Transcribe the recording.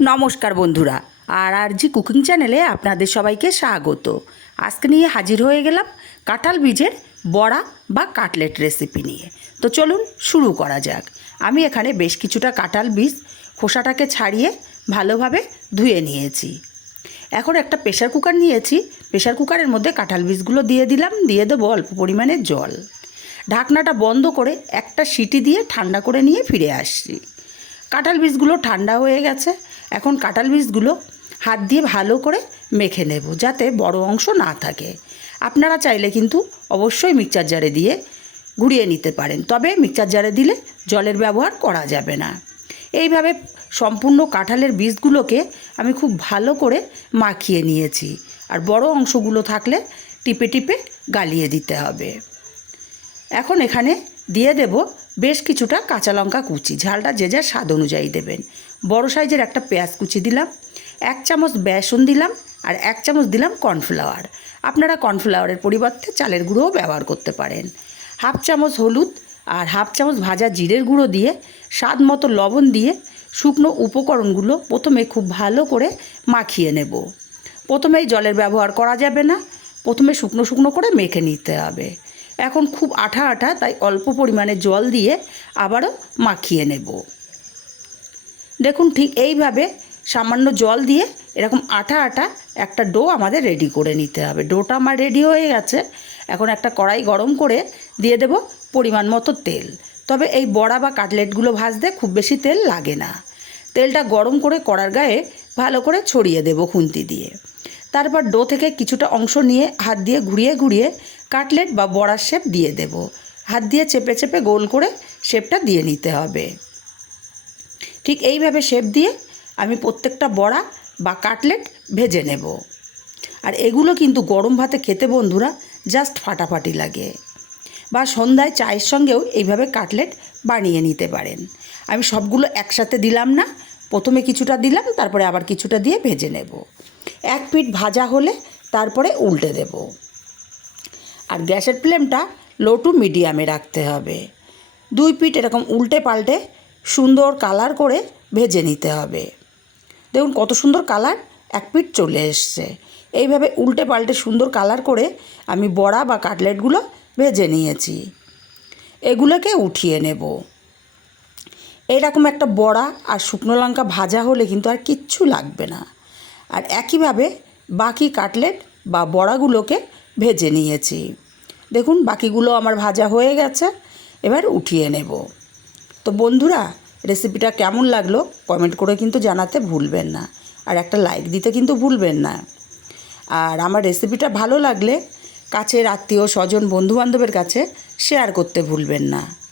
নমস্কার বন্ধুরা আর আর জি কুকিং চ্যানেলে আপনাদের সবাইকে স্বাগত। আজকে নিয়ে হাজির হয়ে গেলাম কাঁঠাল বীজের বড়া বা কাটলেট রেসিপি নিয়ে। তো চলুন শুরু করা যাক। আমি এখানে বেশ কিছুটা কাঁঠাল বীজ খোসাটাকে ছাড়িয়ে ভালোভাবে ধুয়ে নিয়েছি। এখন একটা প্রেশার কুকার নিয়েছি। প্রেশার কুকারের মধ্যে কাঁঠাল বীজগুলো দিয়ে দিলাম, দিয়ে দেবো অল্প পরিমাণে জল। ঢাকনাটা বন্ধ করে একটা সিটি দিয়ে ঠান্ডা করে নিয়ে ফিরে আসছি। কাঁঠাল বীজগুলো ঠান্ডা হয়ে গেছে, এখন কাঁঠাল বীজগুলো হাত দিয়ে ভালো করে মেখে নেব যাতে বড় অংশ না থাকে। আপনারা চাইলে কিন্তু অবশ্যই মিক্সচার জারে দিয়ে ঘুরিয়ে নিতে পারেন, তবে মিক্সচার জারে দিলে জলের ব্যবহার করা যাবে না। এইভাবে সম্পূর্ণ কাঁঠালের বীজগুলোকে আমি খুব ভালো করে মাখিয়ে নিয়েছি, আর বড় অংশগুলো থাকলে টিপে টিপে গালিয়ে দিতে হবে। এখন এখানে দিয়ে দেব বেশ কিছুটা কাঁচা লঙ্কা কুচি। ঝালটা যে যার স্বাদ অনুযায়ী দেবেন। বড় সাইজের একটা পেঁয়াজ কুচি দিলাম, এক চামচ বেসন দিলাম আর এক চামচ দিলাম কর্নফ্লাওয়ার। আপনারা কর্নফ্লাওয়ারের পরিবর্তে চালের গুঁড়োও ব্যবহার করতে পারেন। হাফ চামচ হলুদ আর হাফ চামচ ভাজা জিরের গুঁড়ো দিয়ে, স্বাদ মতো লবণ দিয়ে শুকনো উপকরণগুলো প্রথমে খুব ভালো করে মাখিয়ে নেব। প্রথমেই জলের ব্যবহার করা যাবে না, প্রথমে শুকনো শুকনো করে মেখে নিতে হবে। এখন খুব আঠা আঠা, তাই অল্প পরিমাণে জল দিয়ে আবারও মাখিয়ে নেব। দেখুন ঠিক এইভাবে সামান্য জল দিয়ে এরকম আঠা আঠা একটা ডো আমাদের রেডি করে নিতে হবে। ডোটা আমার রেডি হয়ে গেছে। এখন একটা কড়াই গরম করে দিয়ে দেব পরিমাণ মতো তেল। তবে এই বড়া বা কাটলেটগুলো ভাজতে খুব বেশি তেল লাগে না। তেলটা গরম করে কড়ার গায়ে ভালো করে ছড়িয়ে দেব খুন্তি দিয়ে। তারপর ডো থেকে কিছুটা অংশ নিয়ে হাত দিয়ে ঘুরিয়ে ঘুরিয়ে কাটলেট বা বড়ার শেপ দিয়ে দেব। হাত দিয়ে চেপে চেপে গোল করে শেপটা দিয়ে নিতে হবে। ঠিক এইভাবে শেপ দিয়ে আমি প্রত্যেকটা বড়া বা কাটলেট ভেজে নেব। আর এগুলো কিন্তু গরম ভাতে খেতে বন্ধুরা জাস্ট ফাটাফাটি লাগে। বা সন্ধ্যায় চায়ের সঙ্গেও এইভাবে কাটলেট বানিয়ে নিতে পারেন। আমি সবগুলো একসাথে দিলাম না, প্রথমে কিছুটা দিলাম, তারপরে আবার কিছুটা দিয়ে ভেজে নেব। এক পিঠ ভাজা হলে তারপরে উল্টে দেব। আর গ্যাসের ফ্লেমটা লো টু মিডিয়ামে রাখতে হবে। দুই পিঠ এরকম উল্টে পাল্টে সুন্দর কালার করে ভেজে নিতে হবে। দেখুন কত সুন্দর কালার এক পিঠ চলে এসছে। এইভাবে উল্টে পাল্টে সুন্দর কালার করে আমি বড়া বা কাটলেটগুলো ভেজে নিয়েছি। এগুলোকে উঠিয়ে নেব। এরকম একটা বড়া আর শুকনো লঙ্কা ভাজা হলে কিন্তু আর কিচ্ছু লাগবে না। আর একইভাবে বাকি কাটলেট বা বড়াগুলোকে ভেজে নিয়েছি। দেখুন, বাকিগুলো আমার ভাজা হয়ে গেছে, এবার উঠিয়ে নেব। তো বন্ধুরা রেসিপিটা কেমন লাগল কমেন্ট করে কিন্তু জানাতে ভুলবেন না। আর একটা লাইক দিতে কিন্তু ভুলবেন না। আর আমার রেসিপিটা ভালো লাগলে কাছের আত্মীয়, স্বজন, বন্ধুবান্ধবের কাছে শেয়ার করতে ভুলবেন না।